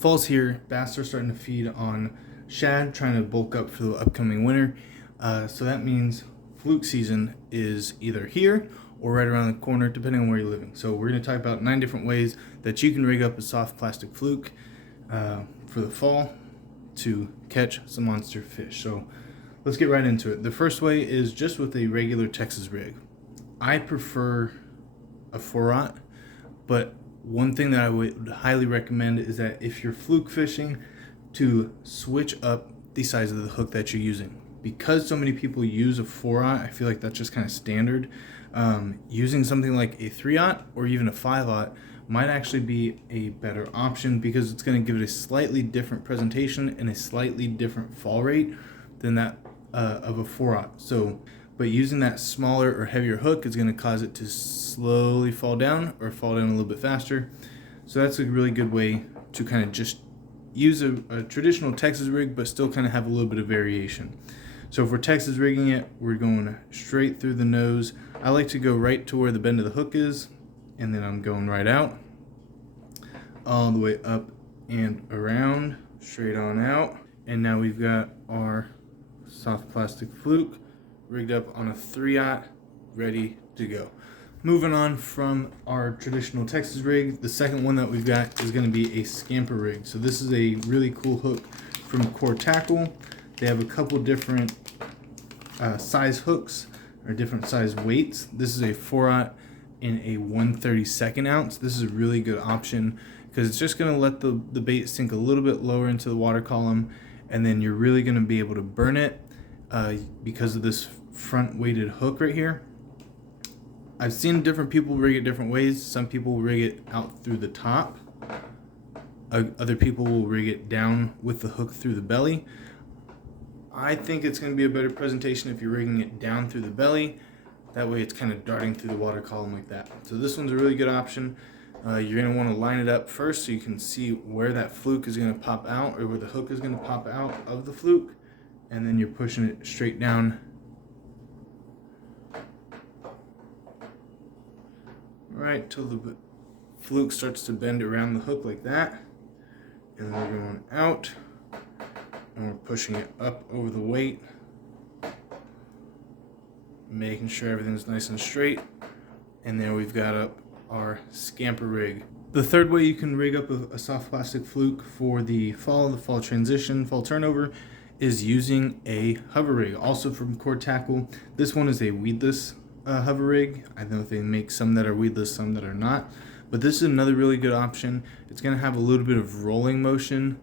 Fall's here, bass are starting to feed on shad, trying to bulk up for the upcoming winter. So that means fluke season is either here or right around the corner, depending on where you're living. So we're going to talk about 9 different ways that you can rig up a soft plastic fluke for the fall to catch some monster fish. So let's get right into it. The first way is just with a regular Texas rig. I prefer a 4-aught, but one thing that I would highly recommend is that if you're fluke fishing, to switch up the size of the hook that you're using. Because so many people use a 4-aught, I feel like that's just kind of standard. Using something like a 3-aught or even a 5-aught might actually be a better option because it's going to give it a slightly different presentation and a slightly different fall rate than that of a 4-aught. But using that smaller or heavier hook is going to cause it to slowly fall down or fall down a little bit faster. So that's a really good way to kind of just use a traditional Texas rig, but still kind of have a little bit of variation. So if we're Texas rigging it, we're going straight through the nose. I like to go right to where the bend of the hook is, and then I'm going right out, all the way up and around, straight on out. And now we've got our soft plastic fluke rigged up on a 3-aught, ready to go. Moving on from our traditional Texas rig, the second one that we've got is going to be a Scamper rig. So this is a really cool hook from Core Tackle. They have a couple different size hooks or different size weights. This is a 4-aught in a 1/32 ounce. This is a really good option because it's just going to let the bait sink a little bit lower into the water column, and then you're really going to be able to burn it because of this front weighted hook right here. I've seen different people rig it different ways. Some people rig it out through the top. Other people will rig it down with the hook through the belly. I think it's going to be a better presentation if you're rigging it down through the belly. That way it's kind of darting through the water column like that. So this one's a really good option. You're going to want to line it up first so you can see where that fluke is going to pop out, or where the hook is going to pop out of the fluke. And then you're pushing it straight down. Right till the fluke starts to bend around the hook like that, and then we're going out and we're pushing it up over the weight, making sure everything's nice and straight. And there we've got up our Scamper rig. The third way you can rig up a soft plastic fluke for the fall transition, fall turnover, is using a hover rig, also from Core Tackle. This one is a weedless hover rig. I know they make some that are weedless, some that are not, but this is another really good option. It's going to have a little bit of rolling motion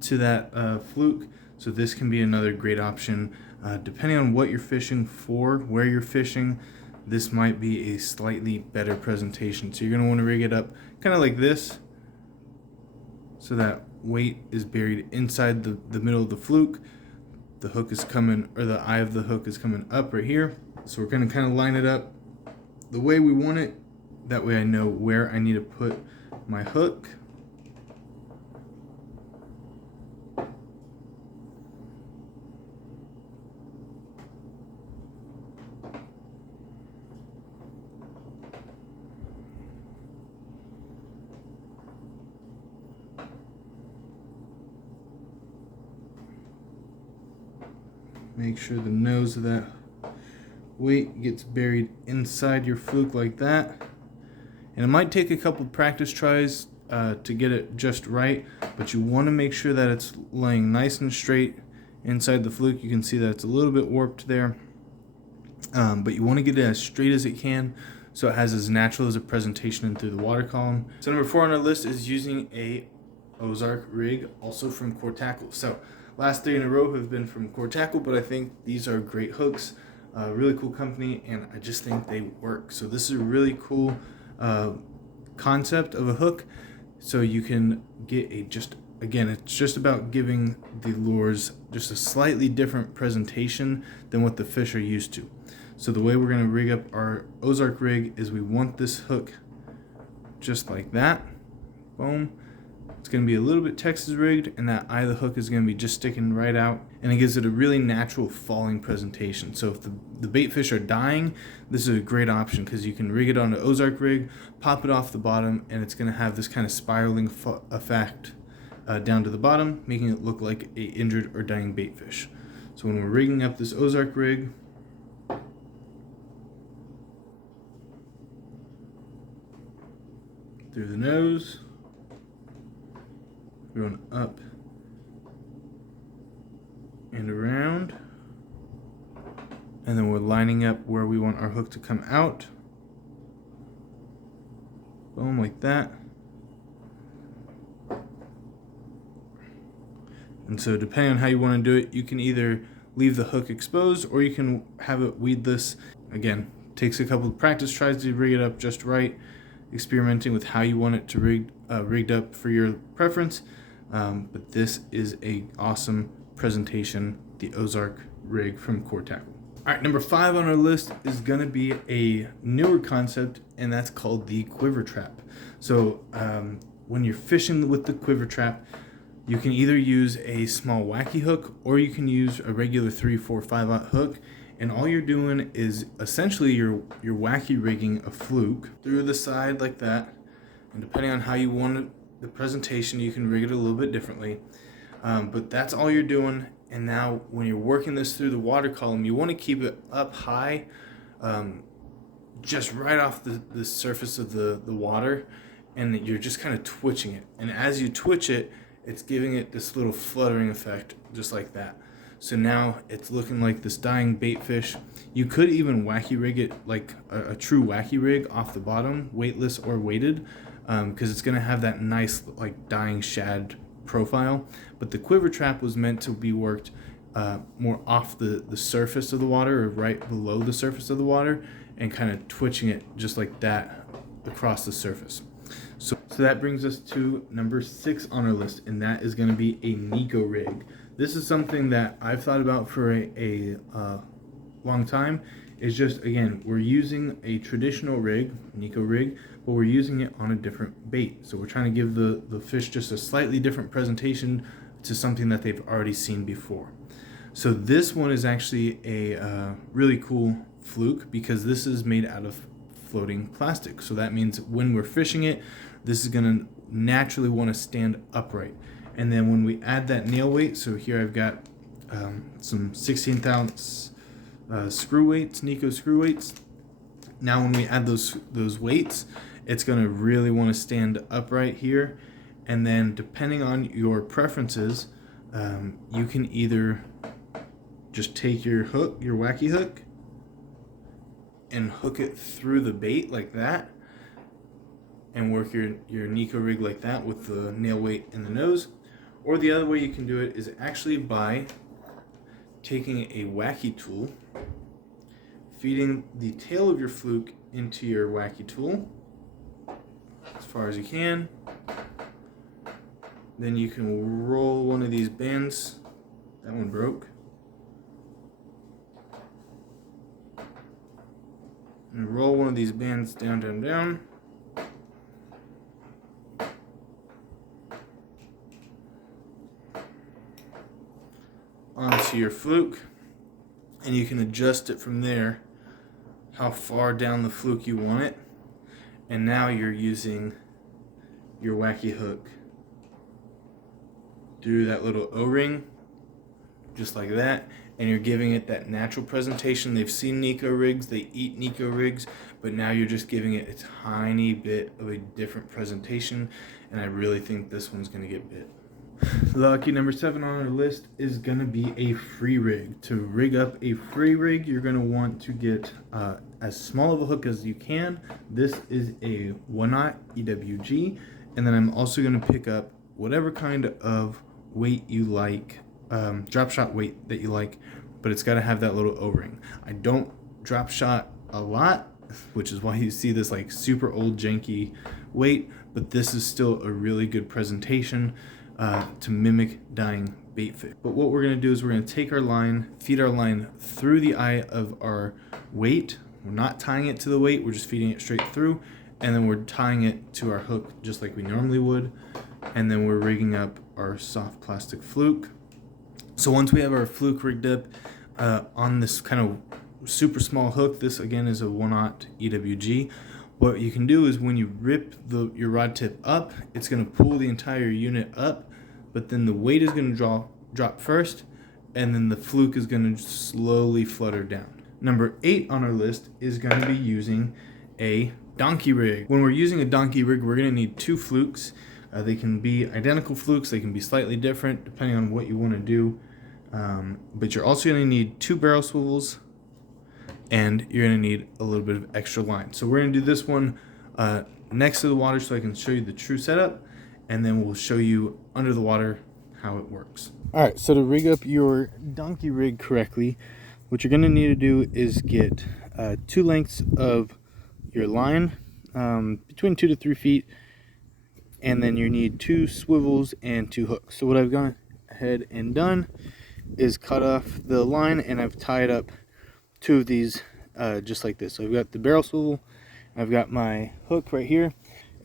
to that fluke, so this can be another great option. Depending on what you're fishing for, where you're fishing, this might be a slightly better presentation. So you're going to want to rig it up kind of like this, so that weight is buried inside the middle of the fluke. The hook is coming, or the eye of the hook is coming up right here. So we're going to kind of line it up the way we want it. That way I know where I need to put my hook. Make sure the nose of that weight gets buried inside your fluke like that. And it might take a couple practice tries to get it just right, but you want to make sure that it's laying nice and straight inside the fluke. You can see that it's a little bit warped there, but you want to get it as straight as it can so it has as natural as a presentation in through the water column. So number 4 on our list is using a Ozark rig, also from Core Tackle. So last 3 in a row have been from Core Tackle, but I think these are great hooks. Really cool company, and I just think they work. So this is a really cool concept of a hook. So you can get again, it's just about giving the lures just a slightly different presentation than what the fish are used to. So the way we're going to rig up our Ozark rig is we want this hook just like that. Boom. It's going to be a little bit Texas rigged, and that eye of the hook is going to be just sticking right out, and it gives it a really natural falling presentation. So if the bait fish are dying, this is a great option because you can rig it on an Ozark rig, pop it off the bottom, and it's going to have this kind of spiraling effect down to the bottom, making it look like a injured or dying bait fish. So when we're rigging up this Ozark rig, through the nose, going up and around, and then we're lining up where we want our hook to come out. Boom, like that. And so depending on how you want to do it, you can either leave the hook exposed or you can have it weedless. Again, takes a couple of practice tries to rig it up just right, experimenting with how you want it to rigged up for your preference. But this is a awesome presentation, the Ozark rig from Core Tackle. All right, number 5 on our list is gonna be a newer concept, and that's called the Quiver trap. So when you're fishing with the Quiver trap, you can either use a small wacky hook or you can use a regular 3, 4, 5/0 hook. And all you're doing is essentially you're wacky rigging a fluke through the side like that. And depending on how you want the presentation, you can rig it a little bit differently. But that's all you're doing. And now when you're working this through the water column, you want to keep it up high, just right off the surface of the water. And you're just kind of twitching it. And as you twitch it, it's giving it this little fluttering effect, just like that. So now it's looking like this dying bait fish. You could even wacky rig it like a true wacky rig off the bottom, weightless or weighted, because it's gonna have that nice like dying shad profile. But the Quiver trap was meant to be worked more off the surface of the water, or right below the surface of the water, and kind of twitching it just like that across the surface. So that brings us to number 6 on our list, and that is going to be a Nico rig. This is something that I've thought about for a long time. It's just, again, we're using a traditional rig, Nico rig, but we're using it on a different bait. So we're trying to give the fish just a slightly different presentation to something that they've already seen before. So this one is actually a really cool fluke because this is made out of floating plastic. So that means when we're fishing it, this is going to naturally want to stand upright. And then when we add that nail weight, so here I've got some 16th ounce screw weights, Nico screw weights. Now when we add those weights, it's going to really want to stand upright here. And then depending on your preferences, you can either just take your hook, your wacky hook, and hook it through the bait like that, and work your Nico rig like that with the nail weight in the nose. Or the other way you can do it is actually by taking a wacky tool, feeding the tail of your fluke into your wacky tool as far as you can. Then you can roll one of these bands. That one broke. And roll one of these bands down, down, down. Onto your fluke, and you can adjust it from there how far down the fluke you want it. And now you're using your wacky hook through that little O-ring, just like that, and you're giving it that natural presentation. They've seen Nico rigs, they eat Nico rigs, but now you're just giving it a tiny bit of a different presentation, and I really think this one's going to get bit. Lucky number 7 on our list is going to be a free rig. To rig up a free rig, you're going to want to get as small of a hook as you can. This is a 1/0 EWG, and then I'm also going to pick up whatever kind of weight you like, drop shot weight that you like, but it's got to have that little O-ring. I don't drop shot a lot, which is why you see this like super old janky weight, but this is still a really good presentation to mimic dying bait fish. But what we're going to do is we're going to take our line, feed our line through the eye of our weight. We're not tying it to the weight, we're just feeding it straight through, and then we're tying it to our hook just like we normally would, and then we're rigging up our soft plastic fluke. So once we have our fluke rigged up on this kind of super small hook, this again is a 1/0 EWG, what you can do is when you rip your rod tip up, it's going to pull the entire unit up but then the weight is going to drop first, and then the fluke is going to slowly flutter down. Number 8 on our list is going to be using a donkey rig. When we're using a donkey rig, we're going to need 2 flukes. They can be identical flukes, they can be slightly different depending on what you want to do. But you're also going to need 2 barrel swivels, and you're going to need a little bit of extra line. So we're going to do this one next to the water so I can show you the true setup, and then we'll show you under the water how it works. Alright, so to rig up your donkey rig correctly, what you're going to need to do is get 2 lengths of your line, between 2 to 3 feet, and then you need 2 swivels and 2 hooks. So what I've gone ahead and done is cut off the line, and I've tied up 2 of these just like this. So I've got the barrel swivel, I've got my hook right here.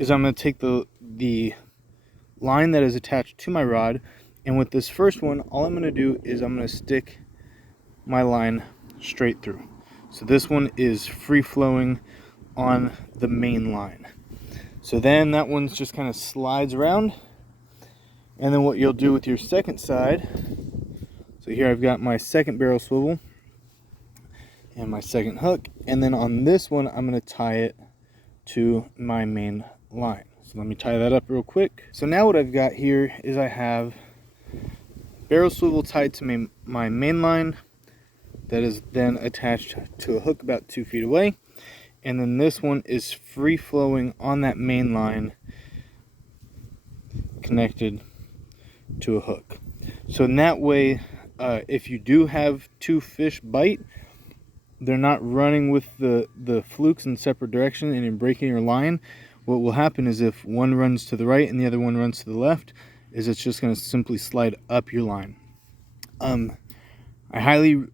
I'm going to take the line that is attached to my rod, and with this first one, all I'm going to do is I'm going to stick my line straight through. So this one is free flowing on the main line. So then that one's just kind of slides around, and then what you'll do with your second side, so here I've got my second barrel swivel and my second hook, and then on this one I'm going to tie it to my main line. So let me tie that up real quick. So now what I've got here is I have barrel swivel tied to my main line that is then attached to a hook about 2 feet away, and then this one is free flowing on that main line connected to a hook. So in that way, if you do have 2 fish bite, they're not running with the flukes in separate direction and you're breaking your line. What will happen is if one runs to the right and the other one runs to the left, is it's just going to simply slide up your line. I highly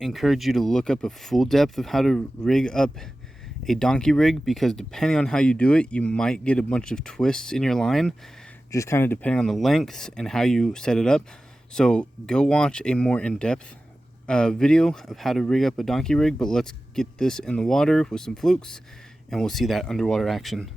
encourage you to look up a full depth of how to rig up a donkey rig, because depending on how you do it, you might get a bunch of twists in your line, just kind of depending on the lengths and how you set it up. So go watch a more in-depth video of how to rig up a donkey rig, but let's get this in the water with some flukes and we'll see that underwater action.